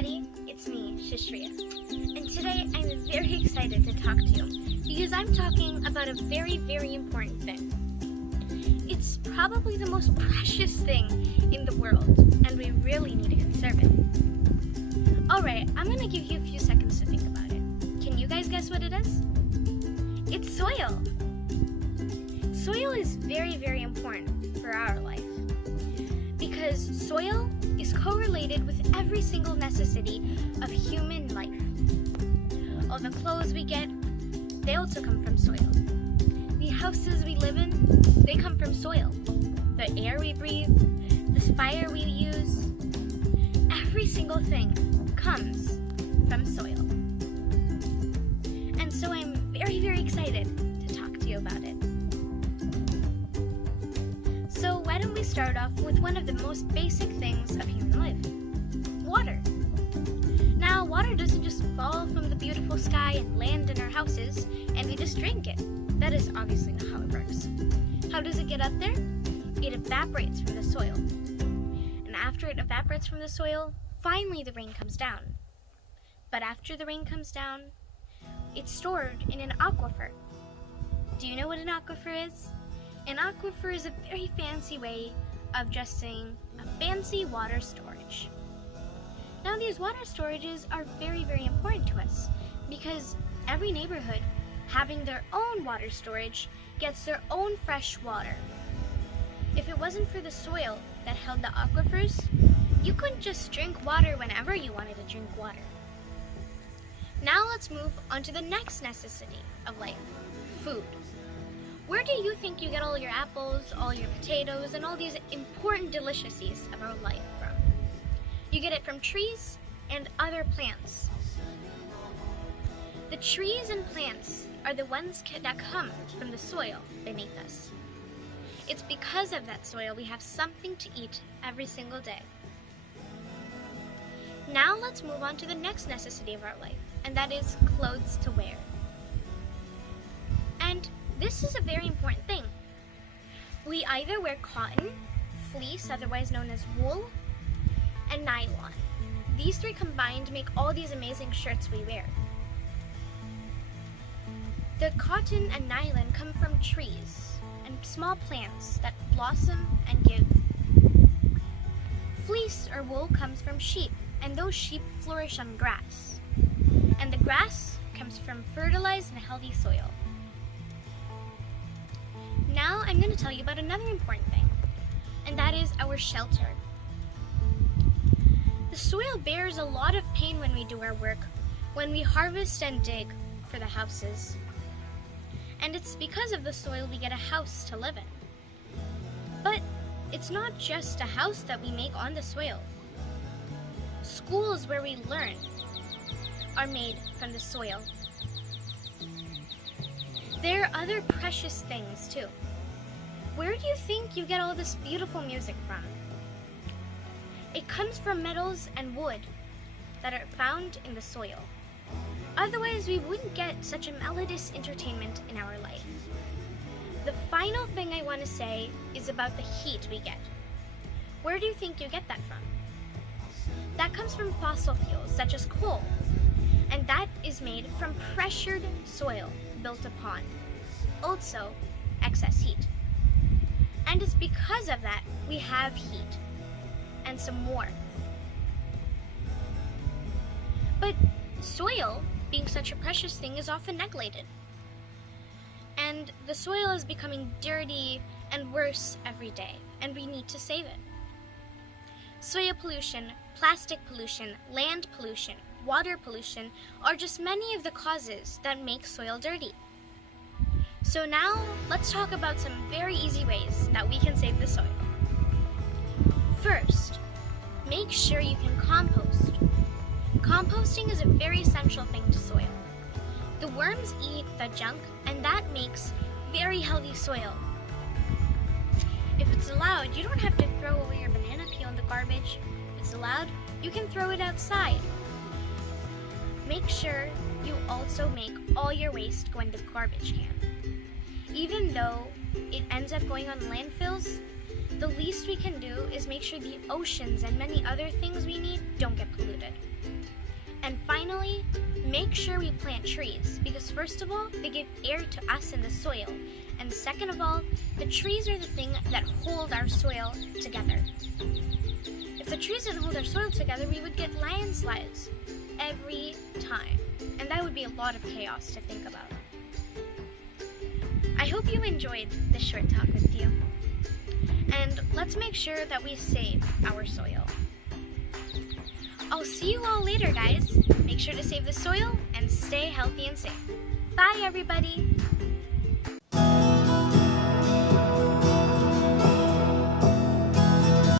everybody, it's me, Sushreeya, and today I'm very excited to talk to you because I'm talking about a very, very important thing. It's probably the most precious thing in the world, and we really need to conserve it. Alright, I'm going to give you a few seconds to think about it. Can you guys guess what it is? It's soil. Soil is very, very important for our life because soil is correlated with every single necessity of human life. All the clothes we get, they also come from soil. The houses we live in, they come from soil. The air we breathe, the fire we use, every single thing comes from soil. And so I'm very, very excited to talk to you about it. So why don't we start off with one of the most basic things of human life, water. Now, water doesn't just fall from the beautiful sky and land in our houses and we just drink it. That is obviously not how it works. How does it get up there? It evaporates from the soil. And after it evaporates from the soil, finally the rain comes down. But after the rain comes down, it's stored in an aquifer. Do you know what an aquifer is? An aquifer is a very fancy way of just saying a fancy water storage. Now these water storages are very, very important to us because every neighborhood having their own water storage gets their own fresh water. If it wasn't for the soil that held the aquifers, you couldn't just drink water whenever you wanted to drink water. Now let's move on to the next necessity of life, food. Where do you think you get all your apples, all your potatoes, and all these important deliciousies of our life from? You get it from trees and other plants. The trees and plants are the ones that come from the soil beneath us. It's because of that soil we have something to eat every single day. Now let's move on to the next necessity of our life, and that is clothes to wear. And this is a very important thing. We either wear cotton, fleece, otherwise known as wool, and nylon. These three combined make all these amazing shirts we wear. The cotton and nylon come from trees and small plants that blossom and give. Fleece or wool comes from sheep, and those sheep flourish on grass. And the grass comes from fertilized and healthy soil. Now I'm going to tell you about another important thing, and that is our shelter. The soil bears a lot of pain when we do our work, when we harvest and dig for the houses. And it's because of the soil we get a house to live in. But it's not just a house that we make on the soil. Schools where we learn are made from the soil. There are other precious things too. Where do you think you get all this beautiful music from? It comes from metals and wood that are found in the soil. Otherwise, we wouldn't get such a melodious entertainment in our life. The final thing I want to say is about the heat we get. Where do you think you get that from? That comes from fossil fuels such as coal, and that is made from pressured soil built upon, also excess heat. And it's because of that we have heat and some warmth. But soil, being such a precious thing, is often neglected. And the soil is becoming dirty and worse every day, and we need to save it. Soil pollution, plastic pollution, land pollution, water pollution are just many of the causes that make soil dirty. So now, let's talk about some very easy ways that we can save the soil. First, make sure you can compost. Composting is a very essential thing to soil. The worms eat the junk, and that makes very healthy soil. If it's allowed, you don't have to throw away your banana peel in the garbage. If it's allowed, you can throw it outside. Make sure you also make all your waste go in the garbage can. Even though it ends up going on landfills, the least we can do is make sure the oceans and many other things we need don't get polluted. And finally, make sure we plant trees, because first of all, they give air to us in the soil, and second of all, the trees are the thing that hold our soil together. If the trees didn't hold our soil together, we would get landslides every time, and that would be a lot of chaos to think about. I hope you enjoyed this short talk with you, and let's make sure that we save our soil. I'll see you all later, guys. Make sure to save the soil and stay healthy and safe. Bye, everybody.